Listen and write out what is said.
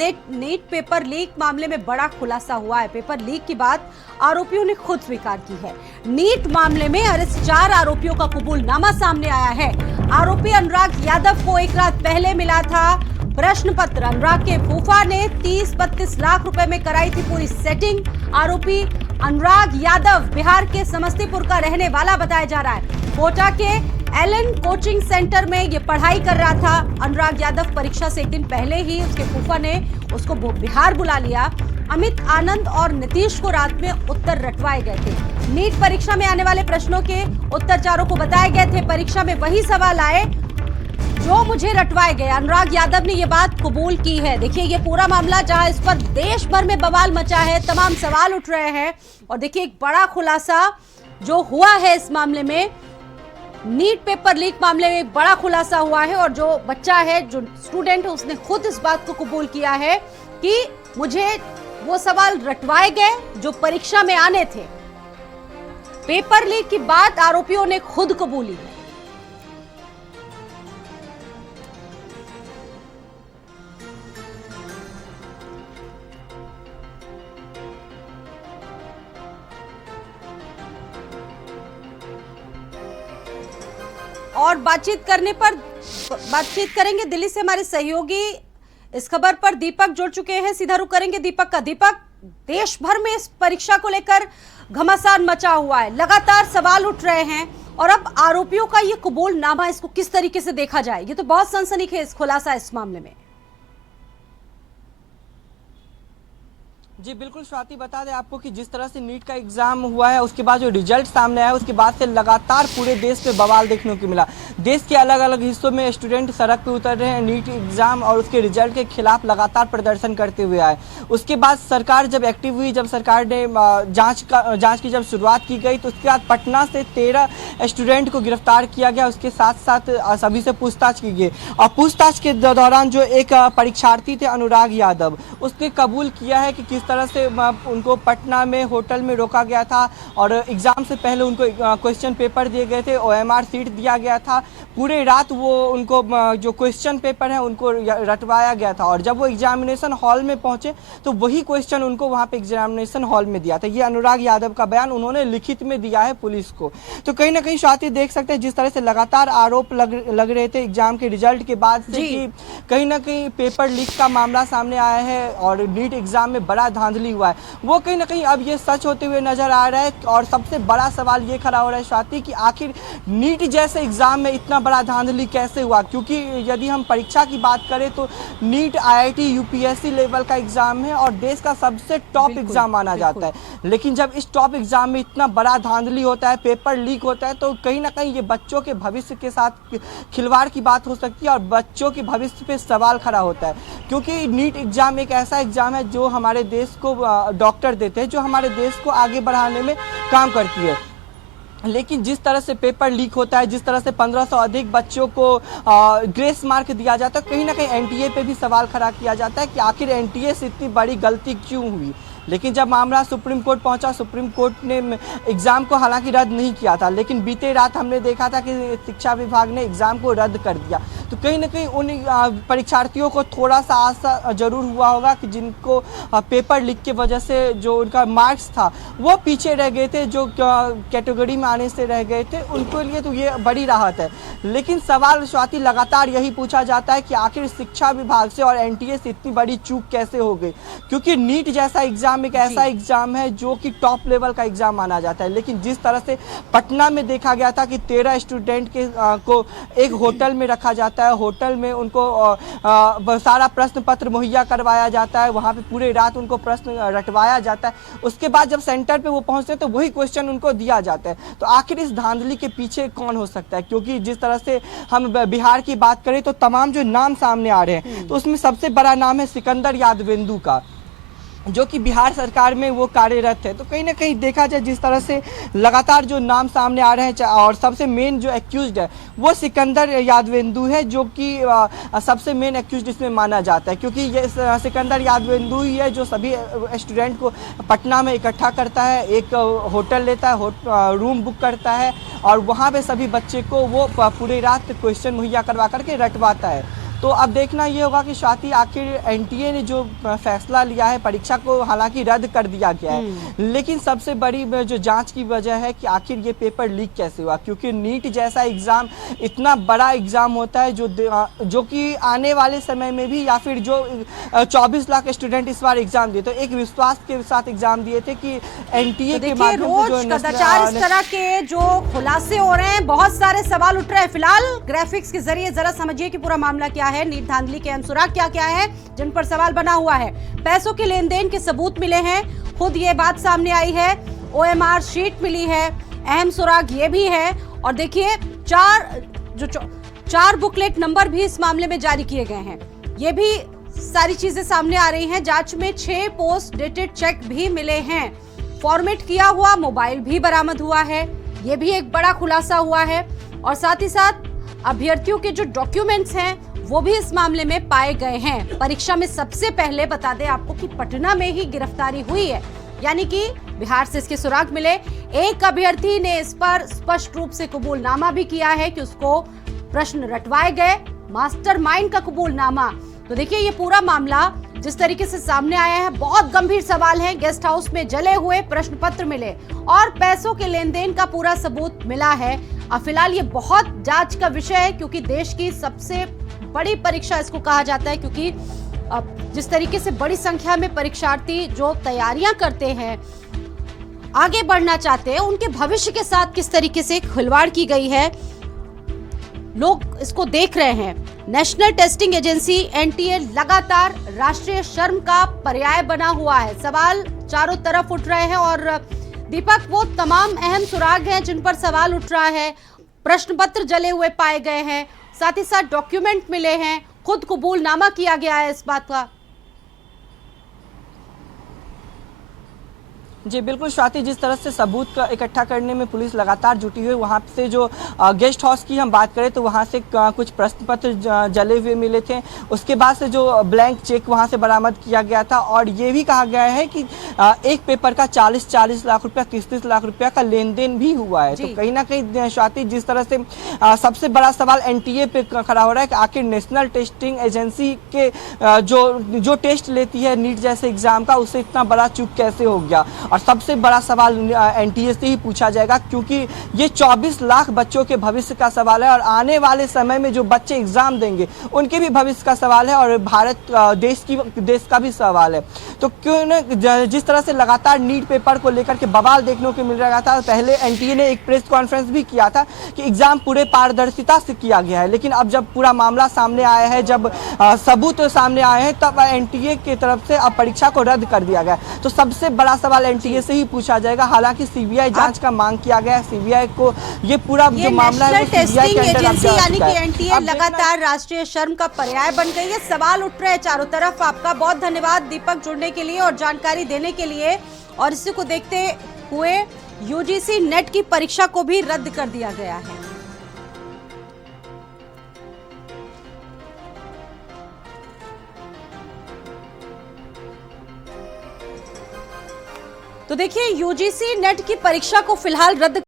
NEET paper leak मामले में बड़ा खुलासा हुआ है। पेपर लीक की बात आरोपियों ने खुद स्वीकार की है। नीट मामले में अरेस्ट 4 आरोपियों का कबूलनामा सामने आया है। आरोपी अनुराग यादव को एक रात पहले मिला था प्रश्न पत्र। अनुराग के फूफा ने 30-32 लाख रुपए में कराई थी पूरी सेटिंग। आरोपी अनुराग यादव बिहार के समस्तीपुर का रहने वाला बताया जा रहा है। कोटा के एलन कोचिंग सेंटर में ये पढ़ाई कर रहा था। अनुराग यादव परीक्षा से एक दिन पहले ही उसके फूफा ने उसको बिहार बुला लिया। अमित आनंद और नीतीश को रात में उत्तर रटवाए गए थे। नीट परीक्षा में आने वाले प्रश्नों के उत्तर चारों को बताए गए थे। परीक्षा में वही सवाल आए जो मुझे रटवाए गए। अनुराग यादव ने यह बात कबूल की है। देखिए ये पूरा मामला जहां इस पर देश भर में बवाल मचा है, तमाम सवाल उठ रहे हैं। और देखिए एक बड़ा खुलासा जो हुआ है इस मामले में, नीट पेपर लीक मामले में एक बड़ा खुलासा हुआ है। और जो बच्चा है, जो स्टूडेंट है, उसने खुद इस बात को कबूल किया है कि मुझे वो सवाल रटवाए गए जो परीक्षा में आने थे। पेपर लीक की बात आरोपियों ने खुद कबूली है। और बातचीत करेंगे दिल्ली से हमारे सहयोगी इस खबर पर दीपक जुड़ चुके हैं। सीधा रुख करेंगे दीपक का। दीपक, देश भर में इस परीक्षा को लेकर घमासान मचा हुआ है, लगातार सवाल उठ रहे हैं और अब आरोपियों का ये कबूलनामा, इसको किस तरीके से देखा जाए, ये तो बहुत सनसनीखेज खुलासा इस मामले में। जी बिल्कुल स्वाति, बता दें आपको कि जिस तरह से नीट का एग्जाम हुआ है उसके बाद जो रिजल्ट सामने आया उसके बाद से लगातार पूरे देश पे बवाल देखने को मिला। देश के अलग अलग हिस्सों में स्टूडेंट सड़क पे उतर रहे हैं नीट एग्जाम और उसके रिजल्ट के खिलाफ लगातार प्रदर्शन करते हुए आए। उसके बाद सरकार जब एक्टिव हुई, जब सरकार ने जाँच की जब शुरुआत की गई, तो उसके बाद पटना से 13 स्टूडेंट को गिरफ्तार किया गया। उसके साथ साथ सभी से पूछताछ की गई और पूछताछ के दौरान जो एक परीक्षार्थी थे अनुराग यादव, उसने कबूल किया है कि किस तरह से उनको पटना में होटल में रोका गया था और एग्जाम से पहले उनको क्वेश्चन पेपर दिए गए थे, OMR सीट दिया गया था। पूरे रात वो उनको जो क्वेश्चन पेपर है उनको रटवाया गया था और जब वो एग्जामिनेशन हॉल में पहुंचे तो वही क्वेश्चन उनको वहां पे एग्जामिनेशन हॉल में दिया था। ये अनुराग यादव का बयान उन्होंने लिखित में दिया है पुलिस को। तो कहीं ना कहीं स्वाति देख सकते हैं जिस तरह से लगातार आरोप लग रहे थे एग्जाम के रिजल्ट के बाद से कि कहीं ना कहीं पेपर लीक का मामला सामने आया है और नीट एग्जाम में बड़ा धांधली हुआ है, वो कहीं ना कहीं अब ये सच होते हुए नजर आ रहा है। और सबसे बड़ा सवाल ये खड़ा हो रहा है स्वाति कि आखिर नीट जैसे एग्जाम में इतना बड़ा धांधली कैसे हुआ, क्योंकि यदि हम परीक्षा की बात करें तो नीट IIT UPSC लेवल का एग्जाम है और देश का सबसे टॉप एग्जाम माना जाता है। लेकिन जब इस टॉप एग्जाम में इतना बड़ा धांधली होता है, पेपर लीक होता है, तो कहीं ना कहीं ये बच्चों के भविष्य के साथ खिलवाड़ की बात हो सकती है और बच्चों के भविष्य पे सवाल खड़ा होता है। क्योंकि नीट एग्जाम एक ऐसा एग्जाम है जो हमारे देश को डॉक्टर देते हैं, जो हमारे देश को आगे बढ़ाने में काम करती है। लेकिन जिस तरह से पेपर लीक होता है, जिस तरह से 1500 अधिक बच्चों को ग्रेस मार्क दिया जाता है, कहीं ना कहीं NTA पे भी सवाल खड़ा किया जाता है कि आखिर NTA से इतनी बड़ी गलती क्यों हुई। लेकिन जब मामला सुप्रीम कोर्ट पहुंचा, सुप्रीम कोर्ट ने एग्ज़ाम को हालांकि रद्द नहीं किया था, लेकिन बीते रात हमने देखा था कि शिक्षा विभाग ने एग्ज़ाम को रद्द कर दिया। तो कहीं ना कहीं उन परीक्षार्थियों को थोड़ा सा आशा जरूर हुआ होगा कि जिनको पेपर लीक की वजह से जो उनका मार्क्स था वो पीछे रह गए थे, जो कैटेगरी में आने से रह गए थे, उनके लिए तो ये बड़ी राहत है। लेकिन सवाल स्वाति लगातार यही पूछा जाता है कि आखिर शिक्षा विभाग से और NTA से इतनी बड़ी चूक कैसे हो गई, क्योंकि नीट जैसा एग्जाम एक ऐसा एग्जाम है जो कि टॉप लेवल का एग्जाम माना जाता है। लेकिन जिस तरह से पटना में देखा गया था कि 13 स्टूडेंट को एक होटल में रखा जाता है, होटल में उनको सारा प्रश्न पत्र मुहैया करवाया जाता है, वहाँ पे पूरे रात उनको प्रश्न रटवाया जाता है, उसके बाद जब सेंटर पे वो पहुँचते हैं तो वही क्वेश्चन उनको दिया जाता है। तो आखिर इस धांधली के पीछे कौन हो सकता है, क्योंकि जिस तरह से हम बिहार की बात करें तो तमाम जो नाम सामने आ रहे हैं तो उसमें सबसे बड़ा नाम है सिकंदर यादवेंदु का, जो कि बिहार सरकार में वो कार्यरत है। तो कहीं ना कहीं देखा जाए जिस तरह से लगातार जो नाम सामने आ रहे हैं और सबसे मेन जो एक्यूज्ड है वो सिकंदर यादवेंदु है, जो कि सबसे मेन एक्यूज्ड इसमें माना जाता है, क्योंकि ये सिकंदर यादवेंदु ही है जो सभी स्टूडेंट को पटना में इकट्ठा करता है, एक होटल लेता है, रूम बुक करता है और वहाँ पे सभी बच्चे को वो पूरी रात क्वेश्चन मुहैया करवा करके रटवाता है। तो अब देखना ये होगा कि स्वाति आखिर एनटीए ने जो फैसला लिया है, परीक्षा को हालांकि रद्द कर दिया गया है, लेकिन सबसे बड़ी जो जांच की वजह है कि आखिर ये पेपर लीक कैसे हुआ, क्योंकि नीट जैसा एग्जाम इतना बड़ा एग्जाम होता है जो कि आने वाले समय में भी, या फिर जो 24 लाख स्टूडेंट इस बार एग्जाम दिए, तो एक विश्वास के साथ एग्जाम दिए थे कि एनटीए के माध्यम से रोज कदाचार इस तरह के जो खुलासे हो रहे हैं, बहुत सारे सवाल उठ रहे हैं। फिलहाल ग्राफिक्स के जरिए जरा समझिए कि पूरा मामला क्या है, नीट धांधली के अहम सुराग क्या क्या है जिन पर सवाल बना हुआ है। पैसों के लेन देन के सबूत मिले हैं, खुद ये बात सामने आई है, ओएमआर शीट मिली है, अहम सुराग ये भी है, और देखिए चार बुकलेट नंबर भी इस मामले में जारी किए गए हैं। ये भी सारी चीजें सामने आ रही हैं। जांच में 6 पोस्ट डेटेड चेक भी मिले हैं, फॉर्मेट किया हुआ मोबाइल भी बरामद हुआ है, ये भी एक बड़ा खुलासा हुआ है। और साथ ही साथ अभ्यर्थियों के जो डॉक्यूमेंट्स हैं वो भी इस मामले में पाए गए हैं। परीक्षा में सबसे पहले बता दें आपको कि पटना में ही गिरफ्तारी हुई है, यानी कि बिहार से इसके सुराग मिले। एक अभ्यर्थी ने इस पर स्पष्ट रूप से कबूलनामा भी किया है कि उसको प्रश्न रटवाए गए, मास्टरमाइंड का कबूलनामा। तो देखिए ये पूरा मामला जिस तरीके से सामने आया है, बहुत गंभीर सवाल है। गेस्ट हाउस में जले हुए प्रश्न पत्र मिले और पैसों के लेन देन का पूरा सबूत मिला है। अब फिलहाल ये बहुत जांच का विषय है, क्योंकि देश की सबसे बड़ी परीक्षा इसको कहा जाता है, क्योंकि अब जिस तरीके से बड़ी संख्या में परीक्षार्थी जो तैयारियां करते हैं, आगे बढ़ना चाहते हैं, उनके भविष्य के साथ किस तरीके से खिलवाड़ की गई है, लोग इसको देख रहे हैं। नेशनल टेस्टिंग एजेंसी एनटीए लगातार राष्ट्रीय शर्म का पर्याय बना हुआ है। सवाल चारों तरफ उठ रहे हैं और दीपक वो तमाम अहम सुराग हैं जिन पर सवाल उठ रहा है। प्रश्न पत्र जले हुए पाए गए हैं, साथ ही साथ डॉक्यूमेंट मिले हैं, खुद कबूलनामा किया गया है इस बात का। जी बिल्कुल स्वाति, जिस तरह से सबूत का इकट्ठा करने में पुलिस लगातार जुटी हुई, वहाँ से जो गेस्ट हाउस की हम बात करें तो वहाँ से कुछ प्रश्न पत्र जले हुए मिले थे। उसके बाद से जो ब्लैंक चेक वहाँ से बरामद किया गया था, और ये भी कहा गया है कि एक पेपर का 40 लाख रुपया 30 लाख रुपया का लेन देन भी हुआ है। तो कहीं ना कहीं स्वाति, जिस तरह से सबसे बड़ा सवाल एनटीए पे खड़ा हो रहा है कि आखिर नेशनल टेस्टिंग एजेंसी के जो टेस्ट लेती है नीट जैसे एग्जाम का, उससे इतना बड़ा चूक कैसे हो गया। और सबसे बड़ा सवाल एनटीए से ही पूछा जाएगा, क्योंकि ये 24 लाख बच्चों के भविष्य का सवाल है, और आने वाले समय में जो बच्चे एग्जाम देंगे उनके भी भविष्य का सवाल है, और भारत देश का भी सवाल है। तो क्यों न जिस तरह से लगातार नीट पेपर को लेकर के बवाल देखने को मिल रहा था, पहले एनटीए ने एक प्रेस कॉन्फ्रेंस भी किया था कि एग्जाम पूरे पारदर्शिता से किया गया है, लेकिन अब जब पूरा मामला सामने आया है, जब सबूत सामने आए हैं, तब एनटीए की तरफ से अब परीक्षा को रद्द कर दिया गया। तो सबसे बड़ा सवाल एनटीए से ही पूछा जाएगा। हालांकि सीबीआई जांच का मांग किया गया है, सीबीआई को ये पूरा जो मामला है टेस्टिंग एजेंसी यानी कि एनटीए लगातार राष्ट्रीय शर्म का पर्याय बन गई है। सवाल उठ रहे हैं चारों तरफ। आपका बहुत धन्यवाद दीपक जुड़ने के लिए और जानकारी देने के लिए। और इसी को देखते हुए यूजीसी नेट की परीक्षा को भी रद्द कर दिया गया है। तो देखिए यूजीसी नेट की परीक्षा को फिलहाल रद्द